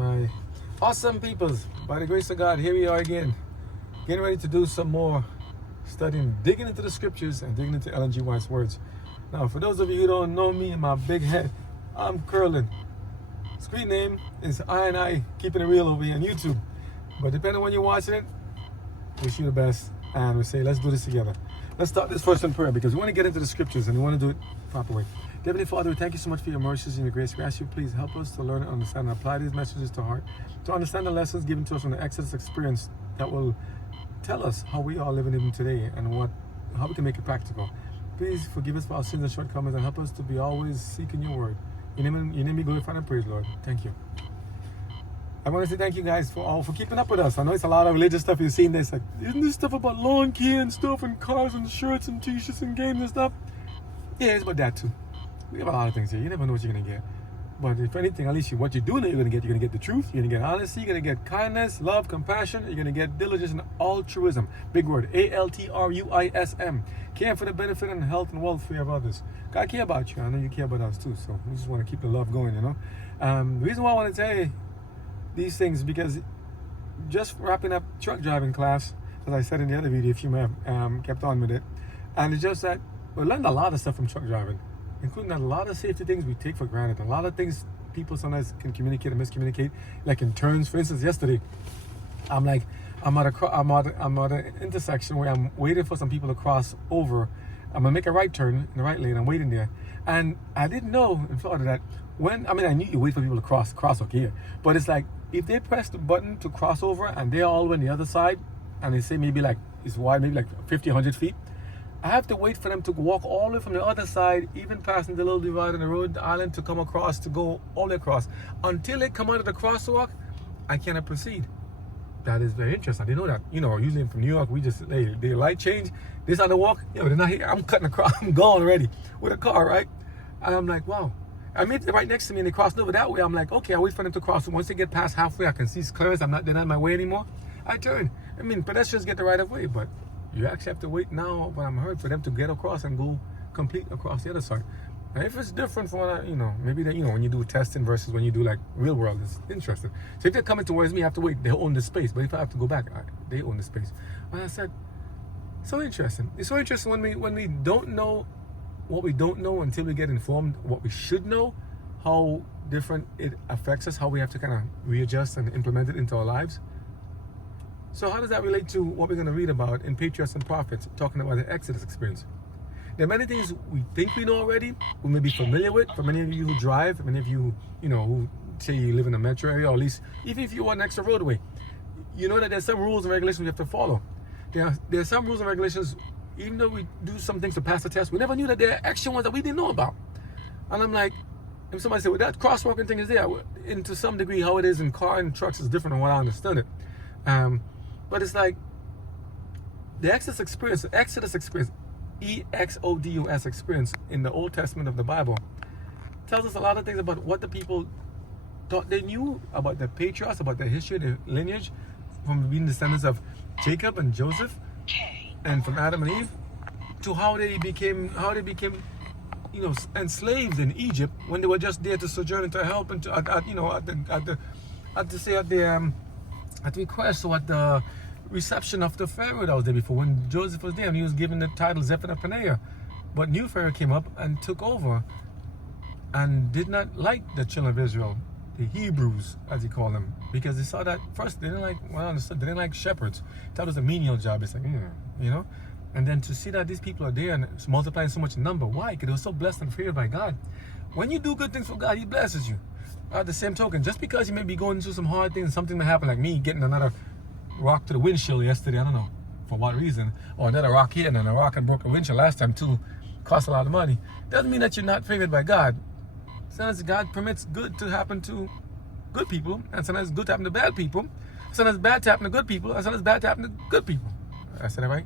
My awesome peoples, by the grace of God, here we are again, getting ready to do some more studying, digging into the scriptures and digging into Ellen G. White's words. Now, for those of you who don't know me and my big head, I'm Curlin. Screen name is I Keeping It Real over here on YouTube. But depending on when you're watching it, wish you the best, and we say, let's do this together. Let's start this first in prayer, because we want to get into the scriptures and we want to do it the proper way. Heavenly Father, we thank you so much for your mercies and your grace. We ask you, please help us to learn and understand and apply these messages to heart, to understand the lessons given to us from the Exodus experience that will tell us how we are living even today and how we can make it practical. Please forgive us for our sins and shortcomings and help us to be always seeking your word. Your name be glorified and praised, Lord. Thank you. I want to say thank you guys for keeping up with us. I know it's a lot of religious stuff you've seen this. Like, isn't this stuff about lawn care and stuff and cars and shirts and t-shirts and games and stuff? Yeah, it's about that too. We have a lot of things here. You never know what you're going to get. But if anything, at least what you do know you're going to get. You're going to get the truth. You're going to get honesty. You're going to get kindness, love, compassion. You're going to get diligence and altruism. Big word. altruism. Care for the benefit and health and welfare of others. God care about you. I know you care about us too. So we just want to keep the love going, you know. The reason why I want to say these things, because just wrapping up truck driving class, as I said in the other video, if you may have kept on with it, and it's just that we learned a lot of stuff from truck driving, including a lot of safety things we take for granted, a lot of things people sometimes can communicate and miscommunicate, like in turns. For instance, yesterday, I'm at an intersection where I'm waiting for some people to cross over. I'm gonna make a right turn in the right lane. I'm waiting there, and I didn't know in Florida that I knew you wait for people to cross okay, but it's like if they press the button to cross over and they're all the way on the other side, and they say maybe like it's wide, maybe like 50, 100 feet, I have to wait for them to walk all the way from the other side, even passing the little divide on the road, the island, to come across, to go all the way across. Until they come out of the crosswalk, I cannot proceed. That is very interesting. I didn't know that. You know, usually from New York, we just, hey, the light change, this on the walk, they're not here. I'm cutting across, I'm gone already with a car, right? And I'm like, wow. I mean, they're right next to me and they crossed over that way. I'm like, okay, I wait for them to cross. Once they get past halfway, I can see clearance. They're not in my way anymore. I turn. I mean, pedestrians get the right of way, but you actually have to wait now when I'm heard for them to get across and go complete across the other side. And if it's different from maybe that, when you do testing versus when you do like real world, it's interesting. So if they're coming towards me, I have to wait. They own the space. But if I have to go back, they own the space. And I said, so interesting. It's so interesting when we don't know what we don't know until we get informed what we should know, how different it affects us, how we have to kind of readjust and implement it into our lives. So how does that relate to what we're going to read about in Patriarchs and Prophets, talking about the Exodus experience? There are many things we think we know already, we may be familiar with. For many of you who drive, many of you, who say you live in a metro area, or at least even if you want an extra roadway, you know that there's some rules and regulations we have to follow. There are some rules and regulations, even though we do some things to pass the test, we never knew that there are extra ones that we didn't know about. And I'm like, if somebody said, well, that crosswalking thing is there, and to some degree how it is in car and trucks is different than what I understood it. But it's like the Exodus experience, EXODUS experience in the Old Testament of the Bible tells us a lot of things about what the people thought they knew about the patriarchs, about their history, their lineage, from being descendants of Jacob and Joseph, and from Adam and Eve, to how they became enslaved in Egypt when they were just there to sojourn and to help and at the request or at the reception of the Pharaoh that was there before. When Joseph was there, and he was given the title Zephaniah. But new Pharaoh came up and took over and did not like the children of Israel, the Hebrews, as he called them, because they saw that first they didn't like shepherds. That was a menial job. It's like, and then to see that these people are there and it's multiplying so much in number. Why? Because they were so blessed and favored by God. When you do good things for God, He blesses you. At the same token, just because you may be going through some hard things, something may happen, like me getting another rock to the windshield yesterday, I don't know for what reason, or another rock here and then a rock and broke a windshield last time too, cost a lot of money, doesn't mean that you're not favored by God. Sometimes God permits good to happen to good people, and sometimes good to happen to bad people, sometimes bad to happen to good people, and sometimes bad to happen to good people. I said that right?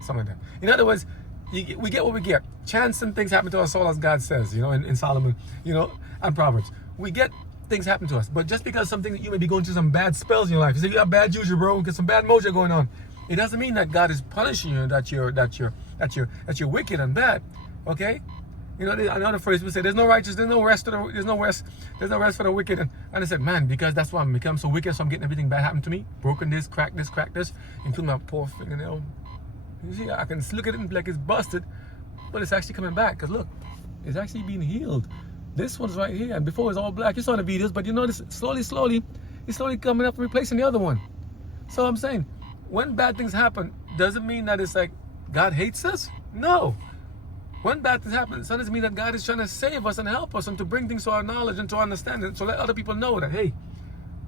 Something like that. In other words, we get what we get. Chance and things happen to us all, as God says, in Solomon, and Proverbs. We get things happen to us, but just because something, you may be going through some bad spells in your life, you say you got bad juju, bro, get some bad mojo going on, it doesn't mean that God is punishing you, that you're wicked and bad. Okay, You know, I know the phrase we say, there's no righteous, there's no rest for the wicked. And I said, man, because that's why I'm become so wicked, so I'm getting everything bad happen to me. Broken this, cracked this, including my poor fingernail. You see, I can look at it and be like it's busted, but it's actually coming back. Because look, it's actually being healed. This one's right here, and before it was all black. You saw the videos, but you notice slowly, it's slowly coming up and replacing the other one. So I'm saying, when bad things happen, doesn't mean that it's like God hates us? No. When bad things happen, it doesn't mean that God is trying to save us and help us and to bring things to our knowledge and to our understanding, to let other people know that, hey,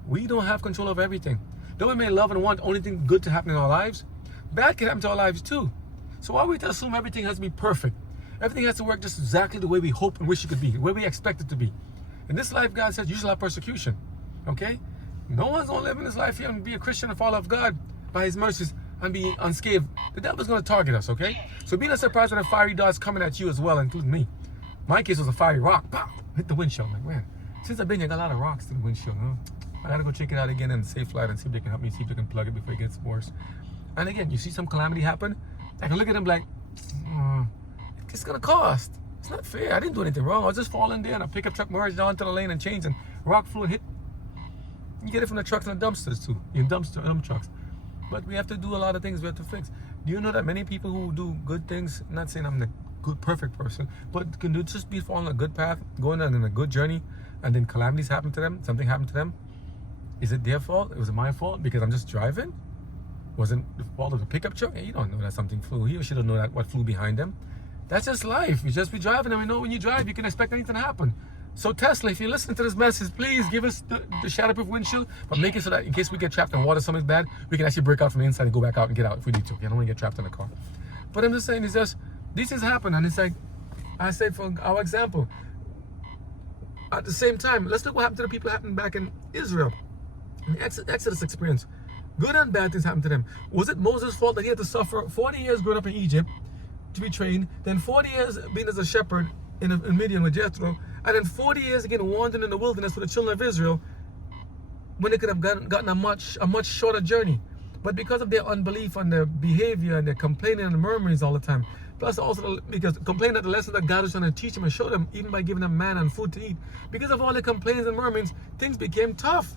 we don't have control of everything. Though we may love and want only thing good to happen in our lives, bad can happen to our lives too. So why we assume everything has to be perfect? Everything has to work just exactly the way we hope and wish it could be, the way we expect it to be. In this life, God says you shall have persecution. Okay? No one's going to live in this life here and be a Christian and follow of God by His mercies and be unscathed. The devil's going to target us, okay? So be not surprised that a fiery dart's coming at you as well, including me. My case was a fiery rock. Pow! Hit the windshield. I'm like, man, since I've been here, I got a lot of rocks in the windshield. Huh? I got to go check it out again in the safe flight and see if they can help me, see if they can plug it before it gets worse. And again, you see some calamity happen, I can look at them like, it's going to cost. It's not fair. I didn't do anything wrong. I was just falling there and a pickup truck merged onto the lane and changed and rock flew and hit. You get it from the trucks and the dumpsters too, in dump trucks. But we have to do a lot of things we have to fix. Do you know that many people who do good things, not saying I'm the good, perfect person, but can just be following a good path, going on in a good journey, and then calamities happen to them, something happened to them? Is it their fault? Was it my fault because I'm just driving? Wasn't the fault of the pickup truck? Hey, you don't know that something flew. He or she don't know that what flew behind them. That's just life. You just be driving, and we know when you drive, you can expect anything to happen. So Tesla, if you're listening to this message, please give us the shatterproof windshield, but make it so that in case we get trapped in water, something's bad, we can actually break out from the inside and go back out and get out if we need to. You don't want to get trapped in the car. But I'm just saying, it's just, these things happen, and it's like, I said for our example, at the same time, let's look what happened to the people happening back in Israel. In the Exodus experience, good and bad things happened to them. Was it Moses' fault that he had to suffer 40 years growing up in Egypt to be trained, then 40 years being as a shepherd in Midian with Jethro, and then 40 years again wandering in the wilderness with the children of Israel when they could have gotten a much shorter journey? But because of their unbelief and their behavior and their complaining and murmurings all the time, plus also because complaining at the lesson that God was trying to teach them and show them, even by giving them manna and food to eat, because of all their complaints and murmurings, things became tough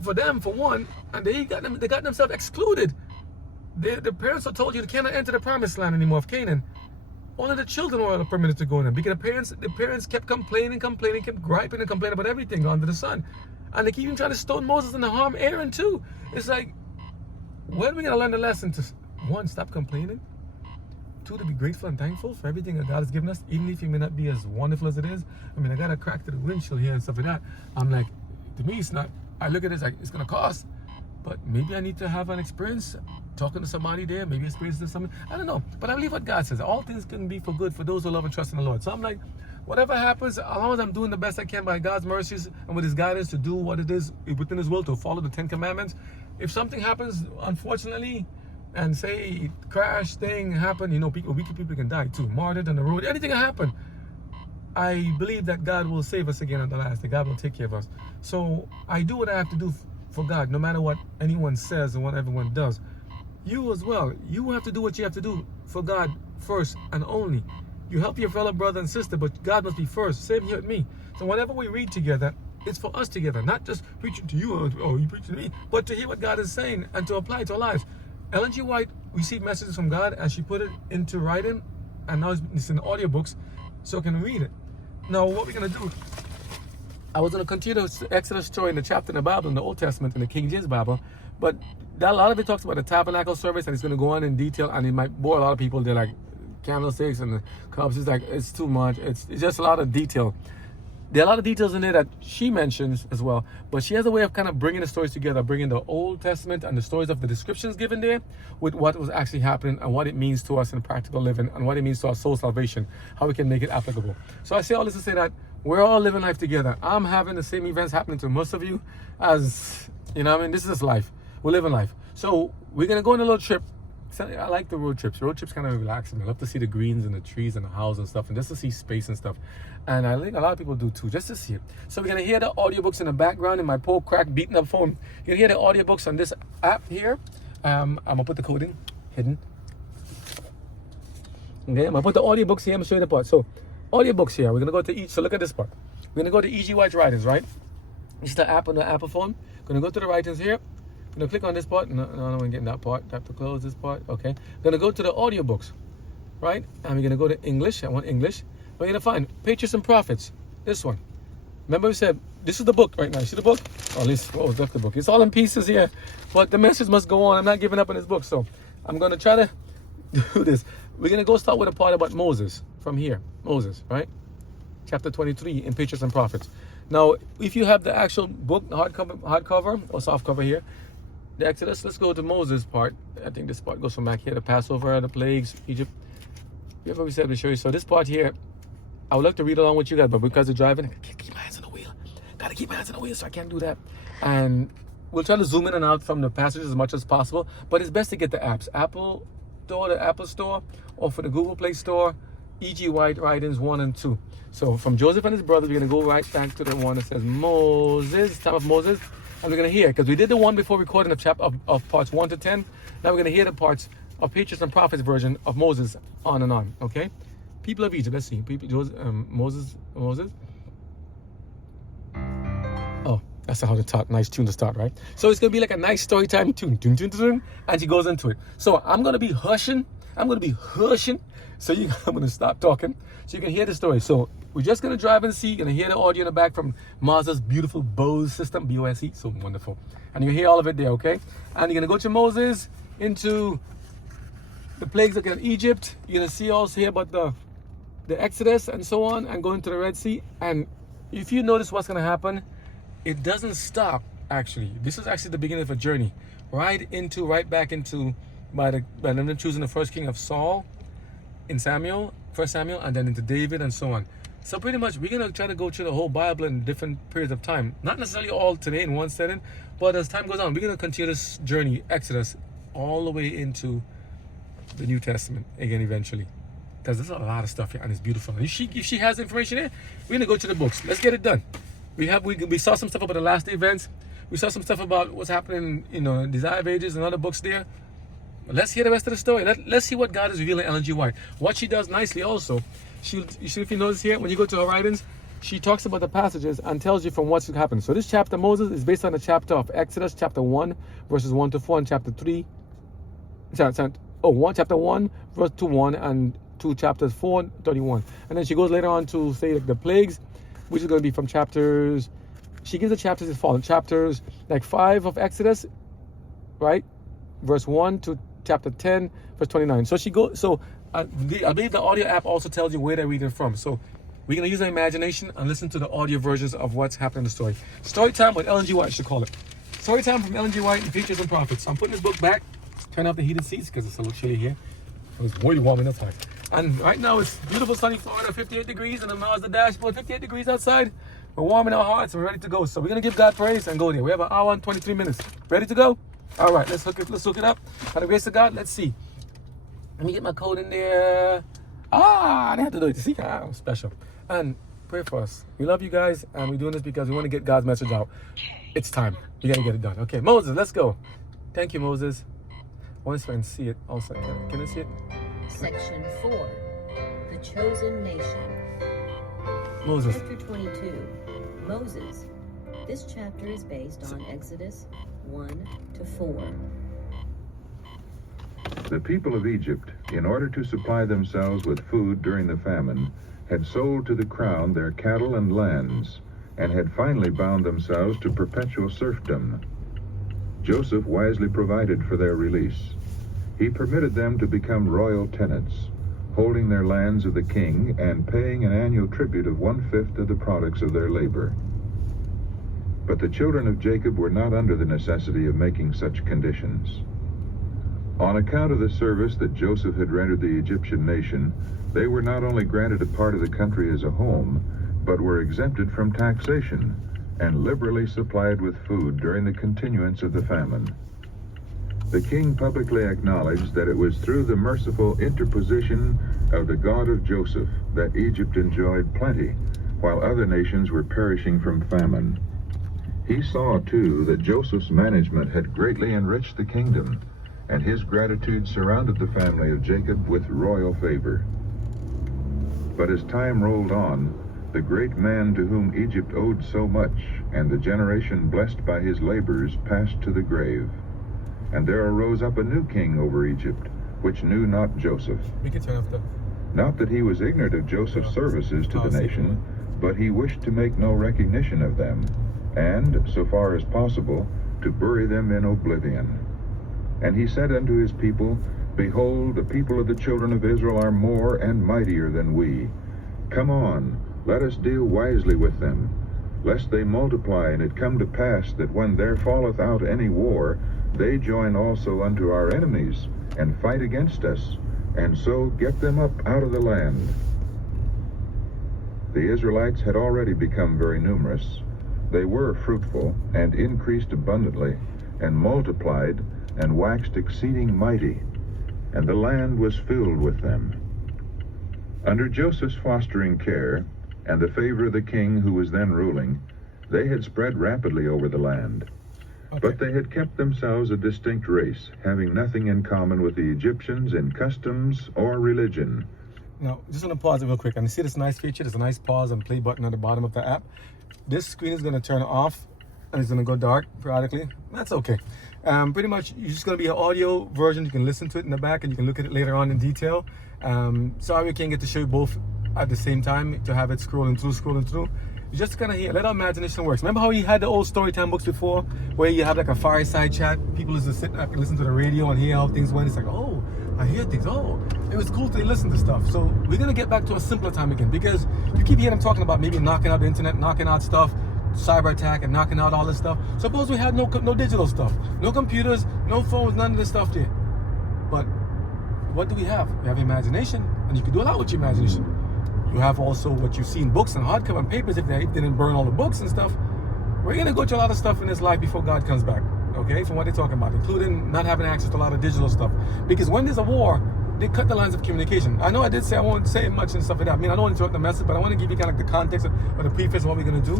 for them, for one, and they got themselves excluded. The parents were told you cannot enter the promised land anymore of Canaan. Only the children were permitted to go in there because the parents kept complaining, kept griping and complaining about everything under the sun. And they keep even trying to stone Moses and to harm Aaron too. It's like, when are we going to learn the lesson to, one, stop complaining, two, to be grateful and thankful for everything that God has given us, even if it may not be as wonderful as it is? I mean, I got a crack to the windshield here and stuff like that. I'm like, to me, it's not, I look at it as like, it's going to cost, but maybe I need to have an experience talking to somebody there, maybe experiencing something. I don't know. But I believe what God says. All things can be for good for those who love and trust in the Lord. So I'm like, whatever happens, as long as I'm doing the best I can by God's mercies and with His guidance to do what it is within His will, to follow the 10 Commandments. If something happens, unfortunately, and say crash thing happened, you know, wicked people can die too. Martyred on the road, anything can happen. I believe that God will save us again at the last. That God will take care of us. So I do what I have to do for God, no matter what anyone says and what everyone does. You as well, you have to do what you have to do for God first and only. You help your fellow brother and sister, but God must be first. Same here with me. So whenever we read together, it's for us together, not just preaching to you or you preaching to me, but to hear what God is saying and to apply it to our lives. Ellen G. White received messages from God and she put it into writing, and now it's in the audiobooks, so I can read it. Now, what we're going to do, I was going to continue the Exodus story in the chapter in the Bible, in the Old Testament, in the King James Bible, but a lot of it talks about the tabernacle service, and it's going to go on in detail, and it might bore a lot of people. They're like, candlesticks and the cups, it's like, it's too much. It's just a lot of detail. There are a lot of details in there that she mentions as well, but she has a way of kind of bringing the stories together, bringing the Old Testament and the stories of the descriptions given there with what was actually happening and what it means to us in practical living and what it means to our soul salvation, how we can make it applicable. So I say all this to say that we're all living life together. I'm having the same events happening to most of you as, you know what I mean? This is life. We're living life. So we're going to go on a little trip. I like the road trips. Road trips kind of relaxing. I love to see the greens and the trees and the house and stuff, and just to see space and stuff. And I think a lot of people do too, just to see it. So we're going to hear the audiobooks in the background in my poor cracked beaten up phone. You'll hear the audiobooks on this app here. I'm going to put the code in, hidden. Okay, I'm going to put the audiobooks here. I'm showing the part. So, audiobooks here. We're going to go to each. So, look at this part. We're going to go to E.G. White's writings, right? This is the app on the Apple phone. Going to go to the writings here. Going to click on this part. No, I don't want to get in that part. I have to close this part. Okay. Going to go to the audiobooks, right? And we're going to go to English. I want English. We're going to find Patriarchs and Prophets. This one. Remember we said, this is the book right now. You see the book? Or at least, what was left the book? It's all in pieces here. But the message must go on. I'm not giving up on this book. So, I'm going to try to do this. We're going to go start with a part about Moses from here. Moses, right? Chapter 23 in Patriarchs and Prophets. Now, if you have the actual book, hardcover or softcover here, the Exodus, let's go to Moses part. I think this part goes from back here, the Passover, the plagues, Egypt. Remember we said to show you. So this part here, I would like to read along with you guys, but because of driving, I can't keep my hands on the wheel. Gotta keep my hands on the wheel, so I can't do that. And we'll try to zoom in and out from the passages as much as possible, but it's best to get the apps. Apple Store, the Apple Store, or for the Google Play Store, E.G. White Writings 1 and 2. So from Joseph and his brothers, we're going to go right back to the one that says Moses, time of Moses. And we're going to hear, because we did the one before recording of parts 1 to 10. Now we're going to hear the parts of Patriarchs and Prophets version of Moses on and on. Okay? People of Egypt, let's see. Moses. Oh, that's how to talk. Nice tune to start, right? So it's going to be like a nice story time tune. And she goes into it. So I'm going to be hushing. So I'm going to stop talking so you can hear the story. So we're just going to drive and see. You're going to hear the audio in the back from Mazda's beautiful Bose system, B-O-S-E. So wonderful. And you hear all of it there, okay? And you're going to go to Moses, into the plagues of Egypt. You're going to see also here about the Exodus and so on, and go into the Red Sea. And if you notice what's going to happen, it doesn't stop, actually. This is actually the beginning of a journey. Right back into, by them choosing the first king of Saul in First Samuel, and then into David and so on. So pretty much we're going to try to go through the whole Bible in different periods of time. Not necessarily all today in one setting, but as time goes on, we're going to continue this journey, Exodus, all the way into the New Testament again eventually. Because there's a lot of stuff here and it's beautiful. And if she has information here, we're going to go to the books. Let's get it done. We saw some stuff about the last day events. We saw some stuff about what's happening, Desire of Ages and other books there. Let's hear the rest of the story. Let's see what God is revealing Ellen G. White. What she does nicely also, you see if you notice here, when you go to her writings, she talks about the passages and tells you from what's happened. So this chapter, Moses, is based on the chapter of Exodus, chapter 1, verses 1 to 4, and chapter 3. Chapter 1, verse 2, 1, and 2 chapters 4, 31. And then she goes later on to say like the plagues, which is going to be from chapters. She gives the chapters as follows. Chapters like 5 of Exodus, right? Verse 1 to chapter 10, verse 29. So she goes. So I believe the audio app also tells you where they're reading from. So we're going to use our imagination and listen to the audio versions of what's happening in the story. Story time with Ellen G. White, I should call it. Story time from Ellen G. White and Patriarchs and Prophets. So I'm putting this book back. Turn off the heated seats because it's a little chilly here. It was way warm enough time. And right now it's beautiful sunny Florida, 58 degrees, and the Mazda dashboard, 58 degrees outside. We're warming our hearts. We're ready to go. So we're going to give God praise and go there. We have an hour and 23 minutes. Ready to go? All right, let's hook it up. By the grace of God, let's see. Let me get my code in there. I didn't have to do it. See, special. And pray for us. We love you guys, and we're doing this because we want to get God's message out. It's time. We got to get it done. Okay, Moses, let's go. Thank you, Moses. I want to see it also. Can I see it? Section 4, The Chosen Nation. Moses. Chapter 22, Moses. This chapter is based on Exodus 1 to 4. The people of Egypt, in order to supply themselves with food during the famine, had sold to the crown their cattle and lands, and had finally bound themselves to perpetual serfdom. Joseph wisely provided for their release. He permitted them to become royal tenants, holding their lands of the king and paying an annual tribute of 1/5 of the products of their labor. But the children of Jacob were not under the necessity of making such conditions. On account of the service that Joseph had rendered the Egyptian nation, they were not only granted a part of the country as a home, but were exempted from taxation and liberally supplied with food during the continuance of the famine. The king publicly acknowledged that it was through the merciful interposition of the God of Joseph that Egypt enjoyed plenty, while other nations were perishing from famine. He saw, too, that Joseph's management had greatly enriched the kingdom, and his gratitude surrounded the family of Jacob with royal favor. But as time rolled on, the great man to whom Egypt owed so much, and the generation blessed by his labors, passed to the grave. And there arose up a new king over Egypt, which knew not Joseph. We can turn off the... Not that he was ignorant of Joseph's services to the nation, but he wished to make no recognition of them, and, so far as possible, to bury them in oblivion. And he said unto his people, Behold, the people of the children of Israel are more and mightier than we. Come on, let us deal wisely with them, lest they multiply, and it come to pass that when there falleth out any war, they join also unto our enemies, and fight against us, and so get them up out of the land. The Israelites had already become very numerous. They were fruitful, and increased abundantly, and multiplied, and waxed exceeding mighty, and the land was filled with them. Under Joseph's fostering care, and the favor of the king who was then ruling, they had spread rapidly over the land. Okay. But they had kept themselves a distinct race, having nothing in common with the Egyptians in customs or religion. Now, just going to pause it real quick. And you see this nice feature? There's a nice pause and play button at the bottom of the app. This screen is going to turn off, and it's going to go dark periodically. That's okay. Pretty much, you're just going to be an audio version. You can listen to it in the back, and you can look at it later on in detail. Sorry we can't get to show you both at the same time, to have it scrolling through. You just kind of hear, let our imagination work. Remember how you had the old storytime books before, where you have like a fireside chat? People just sit back and listen to the radio and hear how things went. It's like, oh, I hear things. Oh, it was cool to listen to stuff. So we're going to get back to a simpler time again, because you keep hearing them talking about maybe knocking out the internet, knocking out stuff, cyber attack, and knocking out all this stuff. Suppose we had no digital stuff, no computers, no phones, none of this stuff there. But what do we have? We have imagination, and you can do a lot with your imagination. You have also what you see in books and hardcover and papers. If they didn't burn all the books and stuff, we're going to go through a lot of stuff in this life before God comes back, okay, from what they're talking about, including not having access to a lot of digital stuff. Because when there's a war, they cut the lines of communication. I know I did say I won't say much and stuff like that. I mean, I don't want to interrupt the message, but I want to give you kind of like the context or the preface of what we're going to do.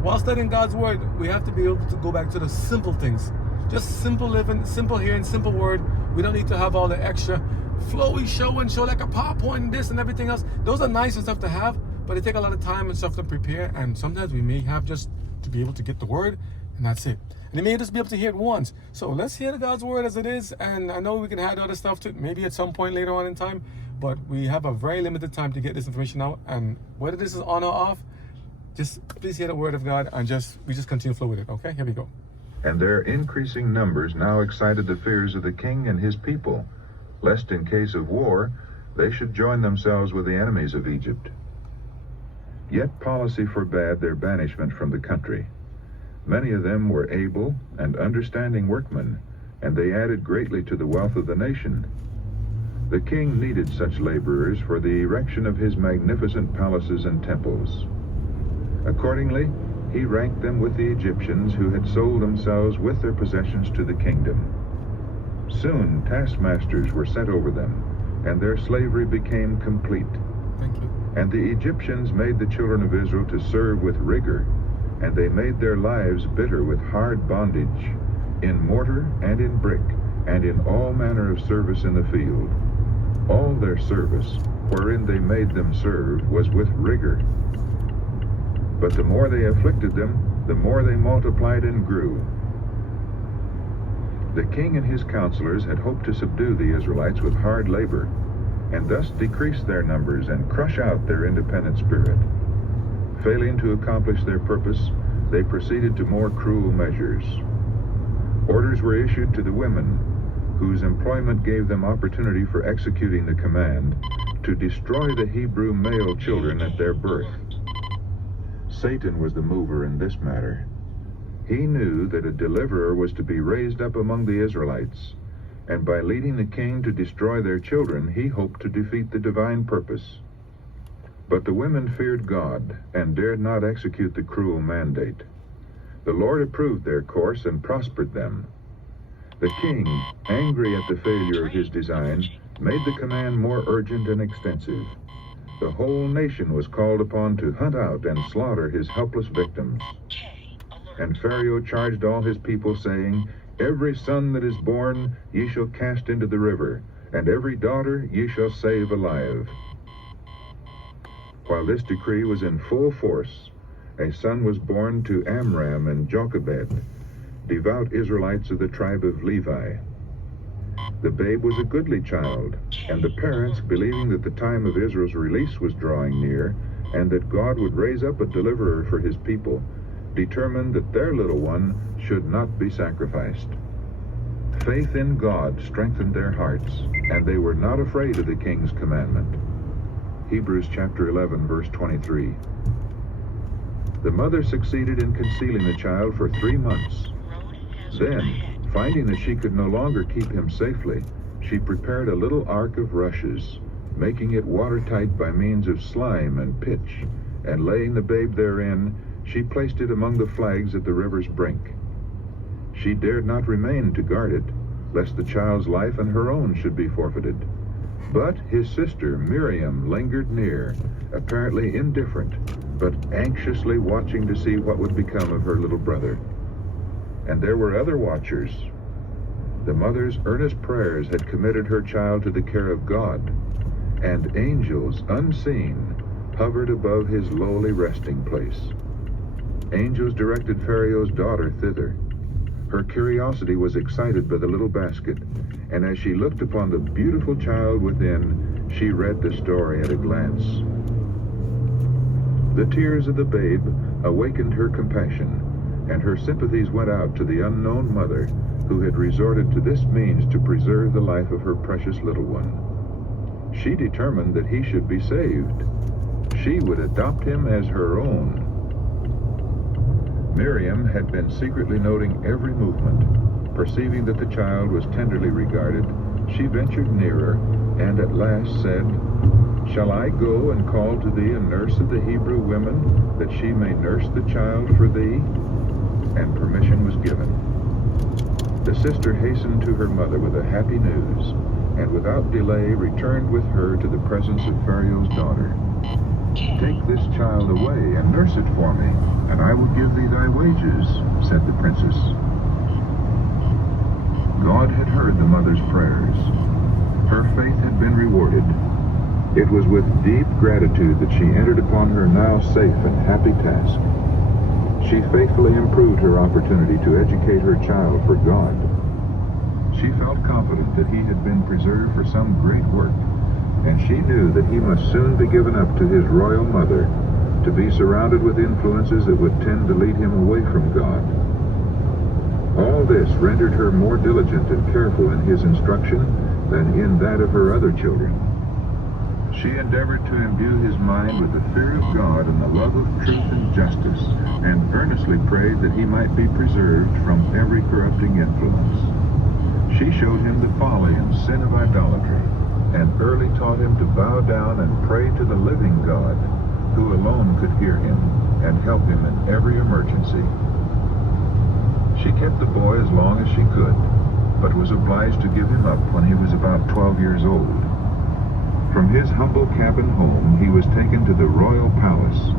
While studying God's Word, we have to be able to go back to the simple things. Just simple living, simple hearing, simple word. We don't need to have all the extra flowy show like a PowerPoint and this and everything else. Those are nice and stuff to have, but they take a lot of time and stuff to prepare, and sometimes we may have just to be able to get the word, and that's it. And they may just be able to hear it once. So let's hear God's Word as it is, and I know we can add other stuff to it, maybe at some point later on in time, but we have a very limited time to get this information out, and whether this is on or off, just please hear the Word of God, and we just continue to flow with it, okay? Here we go. And their increasing numbers now excited the fears of the king and his people, lest in case of war, they should join themselves with the enemies of Egypt. Yet policy forbade their banishment from the country. Many of them were able and understanding workmen, and they added greatly to the wealth of the nation. The king needed such laborers for the erection of his magnificent palaces and temples. Accordingly, he ranked them with the Egyptians who had sold themselves with their possessions to the kingdom. Soon taskmasters were set over them, and their slavery became complete. Thank you. And the Egyptians made the children of Israel to serve with rigor, and they made their lives bitter with hard bondage, in mortar and in brick, and in all manner of service in the field. All their service, wherein they made them serve, was with rigor. But the more they afflicted them, the more they multiplied and grew. The king and his counselors had hoped to subdue the Israelites with hard labor, and thus decrease their numbers and crush out their independent spirit. Failing to accomplish their purpose, they proceeded to more cruel measures. Orders were issued to the women, whose employment gave them opportunity for executing the command to destroy the Hebrew male children at their birth. Satan was the mover in this matter. He knew that a deliverer was to be raised up among the Israelites, and by leading the king to destroy their children, he hoped to defeat the divine purpose. But the women feared God and dared not execute the cruel mandate. The Lord approved their course and prospered them. The king, angry at the failure of his design, made the command more urgent and extensive. The whole nation was called upon to hunt out and slaughter his helpless victims. And Pharaoh charged all his people, saying, Every son that is born ye shall cast into the river, and every daughter ye shall save alive. While this decree was in full force, a son was born to Amram and Jochebed, devout Israelites of the tribe of Levi. The babe was a goodly child, and the parents, believing that the time of Israel's release was drawing near, and that God would raise up a deliverer for his people, determined that their little one should not be sacrificed. Faith in God strengthened their hearts, and they were not afraid of the king's commandment. Hebrews chapter 11, verse 23. The mother succeeded in concealing the child for 3 months. Then, finding that she could no longer keep him safely, she prepared a little ark of rushes, making it watertight by means of slime and pitch, and laying the babe therein, she placed it among the flags at the river's brink. She dared not remain to guard it, lest the child's life and her own should be forfeited. But his sister Miriam lingered near, apparently indifferent, but anxiously watching to see what would become of her little brother. And there were other watchers. The mother's earnest prayers had committed her child to the care of God, and angels, unseen, hovered above his lowly resting place. Angels directed Pharaoh's daughter thither. Her curiosity was excited by the little basket, and as she looked upon the beautiful child within, she read the story at a glance. The tears of the babe awakened her compassion, and her sympathies went out to the unknown mother who had resorted to this means to preserve the life of her precious little one. She determined that he should be saved. She would adopt him as her own. Miriam had been secretly noting every movement. Perceiving that the child was tenderly regarded, she ventured nearer, and at last said, "Shall I go and call to thee a nurse of the Hebrew women, that she may nurse the child for thee?" And permission was given. The sister hastened to her mother with the happy news, and without delay returned with her to the presence of Pharaoh's daughter. "Take this child away and nurse it for me, and I will give thee thy wages," said the princess. God had heard the mother's prayers. Her faith had been rewarded. It was with deep gratitude that she entered upon her now safe and happy task. She faithfully improved her opportunity to educate her child for God. She felt confident that he had been preserved for some great work, and she knew that he must soon be given up to his royal mother, to be surrounded with influences that would tend to lead him away from God. All this rendered her more diligent and careful in his instruction than in that of her other children. She endeavored to imbue his mind with the fear of God and the love of truth and justice, and earnestly prayed that he might be preserved from every corrupting influence. She showed him the folly and sin of idolatry, and early taught him to bow down and pray to the living God, who alone could hear him and help him in every emergency. She kept the boy as long as she could, but was obliged to give him up when he was about 12 years old. From his humble cabin home, he was taken to the royal palace,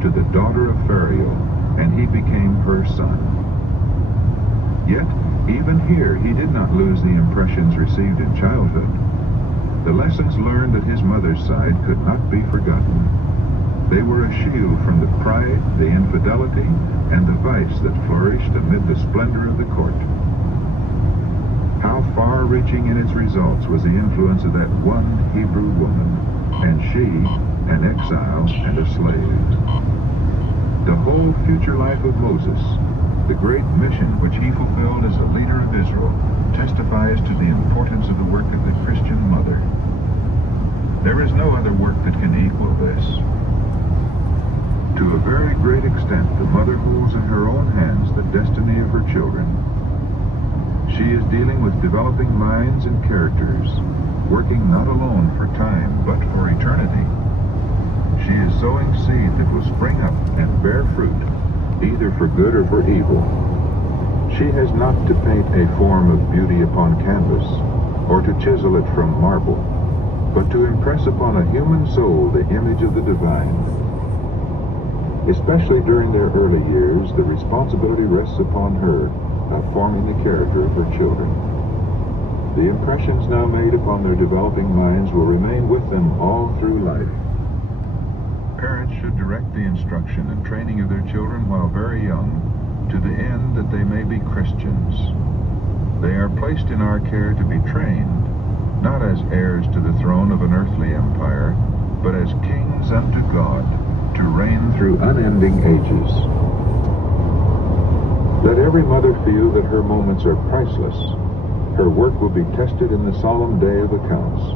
to the daughter of Pharaoh, and he became her son. Yet, even here, he did not lose the impressions received in childhood. The lessons learned at his mother's side could not be forgotten. They were a shield from the pride, the infidelity, and the vice that flourished amid the splendor of the court. How far-reaching in its results was the influence of that one Hebrew woman, and she, an exile and a slave. The whole future life of Moses, the great mission which he fulfilled as a leader of Israel, testifies to the importance of the work of the Christian mother. There is no other work that can equal this. To a very great extent, the mother holds in her own hands the destiny of her children. She is dealing with developing minds and characters, working not alone for time, but for eternity. She is sowing seed that will spring up and bear fruit, either for good or for evil. She has not to paint a form of beauty upon canvas, or to chisel it from marble, but to impress upon a human soul the image of the divine. Especially during their early years, the responsibility rests upon her of forming the character of her children. The impressions now made upon their developing minds will remain with them all through life. parents should direct the instruction and training of their children while very young, to the end that they may be Christians. They are placed in our care to be trained, not as heirs to the throne of an earthly empire, but as kings unto God, to reign through unending ages. Let every mother feel that her moments are priceless. Her work will be tested in the solemn day of accounts.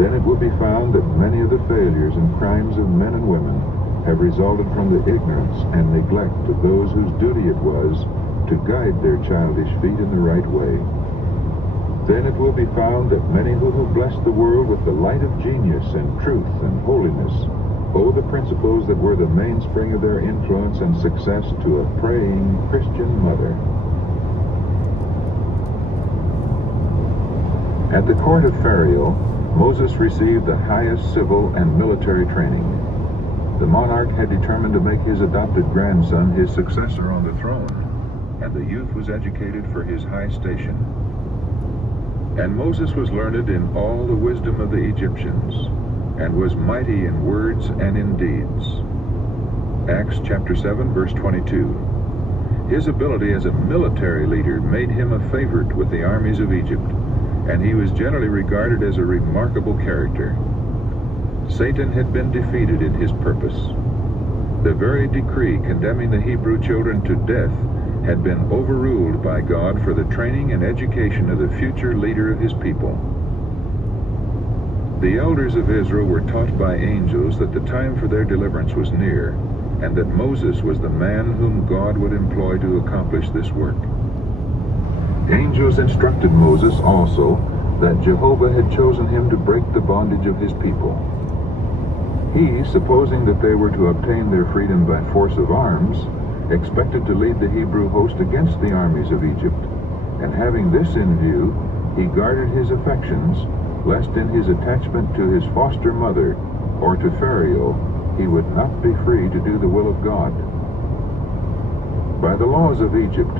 Then it will be found that many of the failures and crimes of men and women have resulted from the ignorance and neglect of those whose duty it was to guide their childish feet in the right way. Then it will be found that many who have blessed the world with the light of genius and truth and holiness owe the principles that were the mainspring of their influence and success to a praying Christian mother. At the court of Pharaoh, Moses received the highest civil and military training. The monarch had determined to make his adopted grandson his successor on the throne, and the youth was educated for his high station. And Moses was learned in all the wisdom of the Egyptians, and was mighty in words and in deeds. Acts chapter 7, verse 22. His ability as a military leader made him a favorite with the armies of Egypt, and he was generally regarded as a remarkable character. Satan had been defeated in his purpose. The very decree condemning the Hebrew children to death had been overruled by God for the training and education of the future leader of his people. The elders of Israel were taught by angels that the time for their deliverance was near, and that Moses was the man whom God would employ to accomplish this work. Angels instructed Moses also that Jehovah had chosen him to break the bondage of his people. He, supposing that they were to obtain their freedom by force of arms, expected to lead the Hebrew host against the armies of Egypt, and having this in view, he guarded his affections, lest in his attachment to his foster mother or to Pharaoh he would not be free to do the will of God. By the laws of Egypt,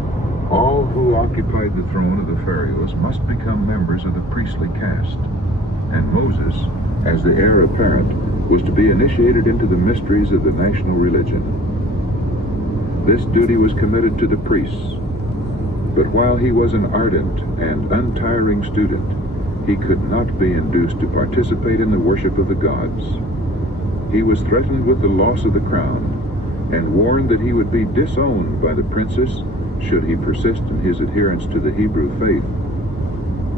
all who occupied the throne of the Pharaohs must become members of the priestly caste, and Moses, as the heir apparent, was to be initiated into the mysteries of the national religion. This duty was committed to the priests, but while he was an ardent and untiring student, he could not be induced to participate in the worship of the gods. He was threatened with the loss of the crown, and warned that he would be disowned by the princes should he persist in his adherence to the Hebrew faith.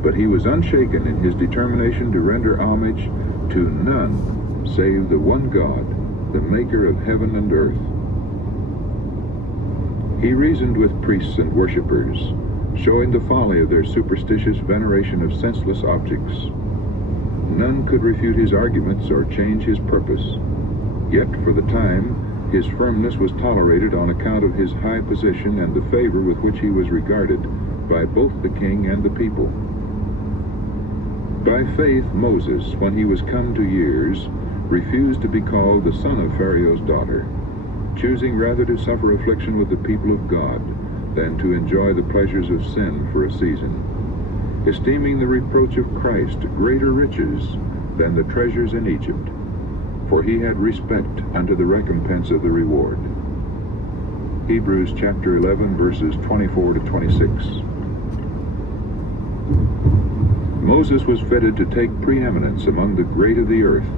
But he was unshaken in his determination to render homage to none save the one God, the maker of heaven and earth. He reasoned with priests and worshippers, showing the folly of their superstitious veneration of senseless objects. None could refute his arguments or change his purpose. Yet, for the time, his firmness was tolerated on account of his high position and the favor with which he was regarded by both the king and the people. By faith, Moses, when he was come to years, refused to be called the son of Pharaoh's daughter, choosing rather to suffer affliction with the people of God than to enjoy the pleasures of sin for a season, esteeming the reproach of Christ greater riches than the treasures in Egypt, for he had respect unto the recompense of the reward. Hebrews chapter 11, verses 24 to 26. Moses was fitted to take preeminence among the great of the earth,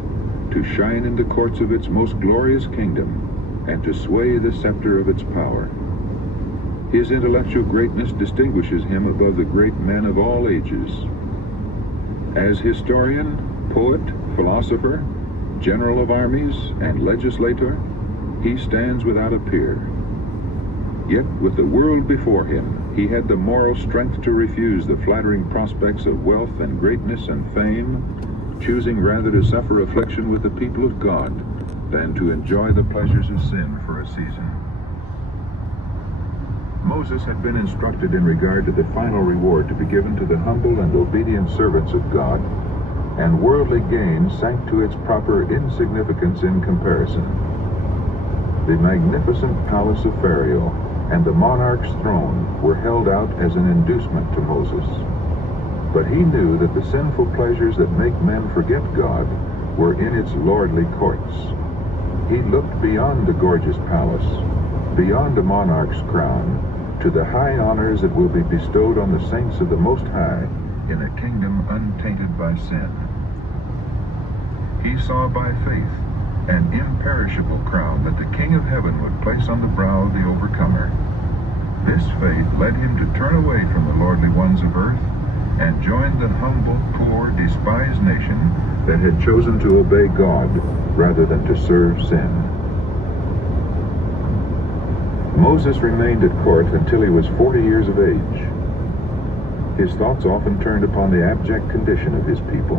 to shine in the courts of its most glorious kingdom, and to sway the scepter of its power. His intellectual greatness distinguishes him above the great men of all ages. As historian, poet, philosopher, general of armies, and legislator, he stands without a peer. Yet, with the world before him, he had the moral strength to refuse the flattering prospects of wealth and greatness and fame, choosing rather to suffer affliction with the people of God than to enjoy the pleasures of sin for a season. Moses had been instructed in regard to the final reward to be given to the humble and obedient servants of God, and worldly gain sank to its proper insignificance in comparison. The magnificent palace of Pharaoh and the monarch's throne were held out as an inducement to Moses. But he knew that the sinful pleasures that make men forget God were in its lordly courts. he looked beyond the gorgeous palace, beyond a monarch's crown, to the high honors that will be bestowed on the saints of the Most High in a kingdom untainted by sin. He saw by faith an imperishable crown that the King of Heaven would place on the brow of the overcomer. This faith led him to turn away from the lordly ones of earth and join the humble, poor, despised nation that had chosen to obey God rather than to serve sin. Moses remained at court until he was 40 years of age. His thoughts often turned upon the abject condition of his people,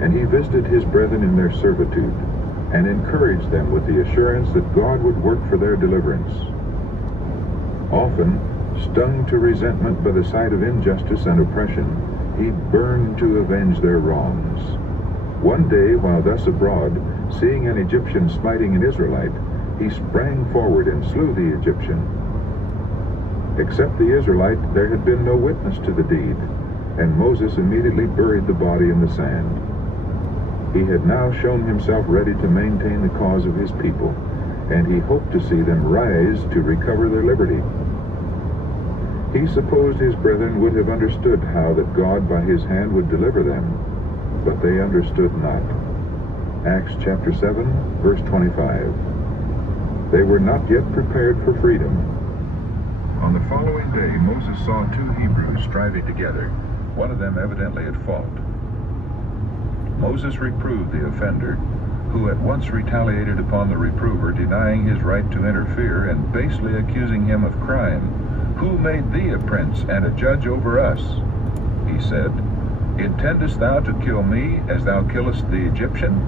and he visited his brethren in their servitude and encouraged them with the assurance that God would work for their deliverance. Often, stung to resentment by the sight of injustice and oppression, he burned to avenge their wrongs. One day, while thus abroad, seeing an Egyptian smiting an Israelite, he sprang forward and slew the Egyptian. Except the Israelite, there had been no witness to the deed, and Moses immediately buried the body in the sand. He had now shown himself ready to maintain the cause of his people, and he hoped to see them rise to recover their liberty. He supposed his brethren would have understood how that God by his hand would deliver them, but they understood not. Acts chapter 7, verse 25. They were not yet prepared for freedom. On the following day, Moses saw two Hebrews striving together, one of them evidently at fault. Moses reproved the offender, who at once retaliated upon the reprover, denying his right to interfere and basely accusing him of crime. "Who made thee a prince and a judge over us?" he said. "Intendest thou to kill me as thou killest the Egyptian?"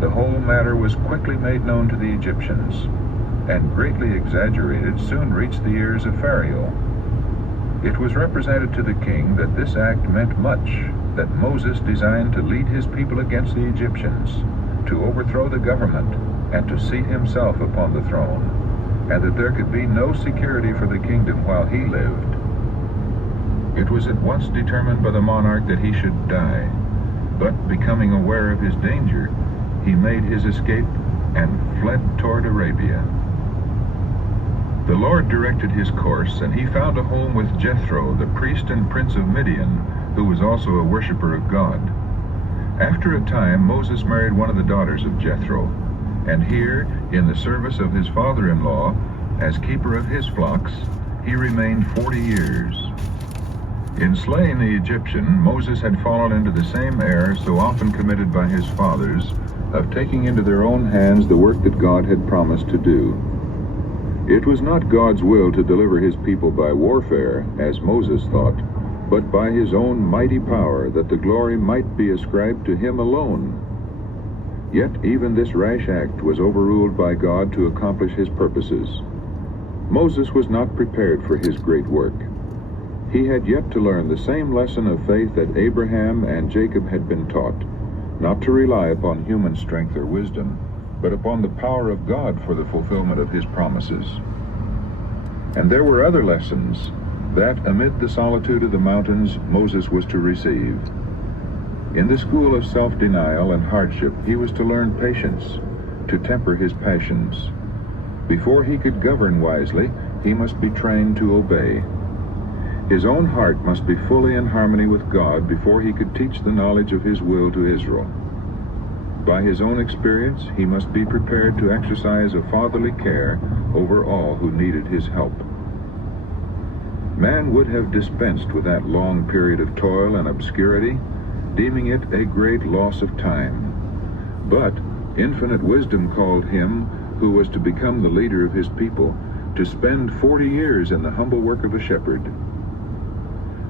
The whole matter was quickly made known to the Egyptians, and greatly exaggerated soon reached the ears of Pharaoh. It was represented to the king that this act meant much, that Moses designed to lead his people against the Egyptians, to overthrow the government, and to seat himself upon the throne, and that there could be no security for the kingdom while he lived. It was at once determined by the monarch that he should die, but becoming aware of his danger, he made his escape and fled toward Arabia. The Lord directed his course, and he found a home with Jethro, the priest and prince of Midian, who was also a worshiper of God. After a time, Moses married one of the daughters of Jethro, and here, in the service of his father-in-law, as keeper of his flocks, he remained 40 years. In slaying the Egyptian, Moses had fallen into the same error so often committed by his fathers, of taking into their own hands the work that God had promised to do. It was not God's will to deliver his people by warfare, as Moses thought, but by his own mighty power, that the glory might be ascribed to him alone. Yet even this rash act was overruled by God to accomplish his purposes. Moses was not prepared for his great work. He had yet to learn the same lesson of faith that Abraham and Jacob had been taught, not to rely upon human strength or wisdom, but upon the power of God for the fulfillment of his promises. And there were other lessons that, amid the solitude of the mountains, Moses was to receive. In the school of self-denial and hardship, he was to learn patience, to temper his passions. Before he could govern wisely, he must be trained to obey. His own heart must be fully in harmony with God before he could teach the knowledge of his will to Israel. By his own experience, he must be prepared to exercise a fatherly care over all who needed his help. Man would have dispensed with that long period of toil and obscurity, deeming it a great loss of time. But infinite wisdom called him, who was to become the leader of his people, to spend 40 years in the humble work of a shepherd.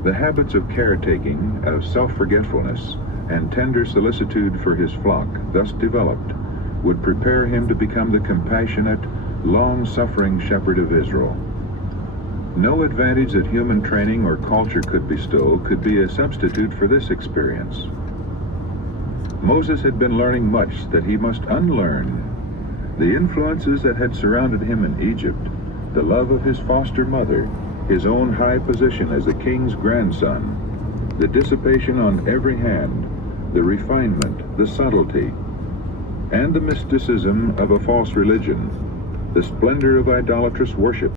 The habits of caretaking, of self-forgetfulness, and tender solicitude for his flock, thus developed, would prepare him to become the compassionate, long-suffering shepherd of Israel. No advantage that human training or culture could bestow could be a substitute for this experience. Moses had been learning much that he must unlearn. The influences that had surrounded him in Egypt, the love of his foster mother, his own high position as the king's grandson, the dissipation on every hand, the refinement, the subtlety, and the mysticism of a false religion, the splendor of idolatrous worship.